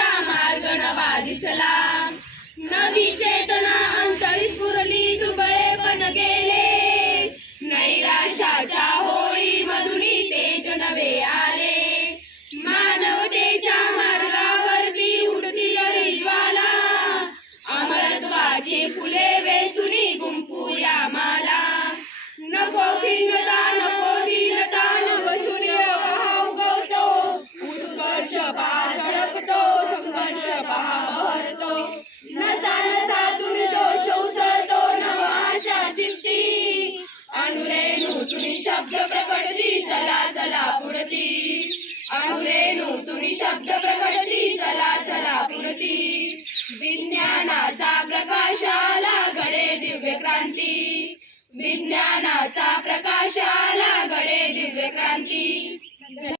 प्रगतीचा मार्ग नवा दिसला। नवी चेतना अंतरी स्फुरली, दुबळेपण गेले, नैराश्याच्या होळी मधुनी तेज नवे आले। मानवतेच्या मार्गावरती उडती ज्वाला, अमरत्वाची फुले वेचुनी गुंफूया माला। नको खिन्नता नको दीनता, नवसूर्य पहा उगवतो, उत्कर्ष पहा झळकतो, संघर्ष पहा बहरतो। नसा नसातून जोश उसळतो, नव आशा चित्ती, अनुरेणूतून शब्द प्रकटती, चला चला पुढती। अनुरेणूतून शब्द प्रकटती, चला चला पुढती। विज्ञानाचा प्रकाश आला, घडे दिव्य क्रांती, विज्ञानाचा प्रकाश आला, घडे दिव्य क्रांती।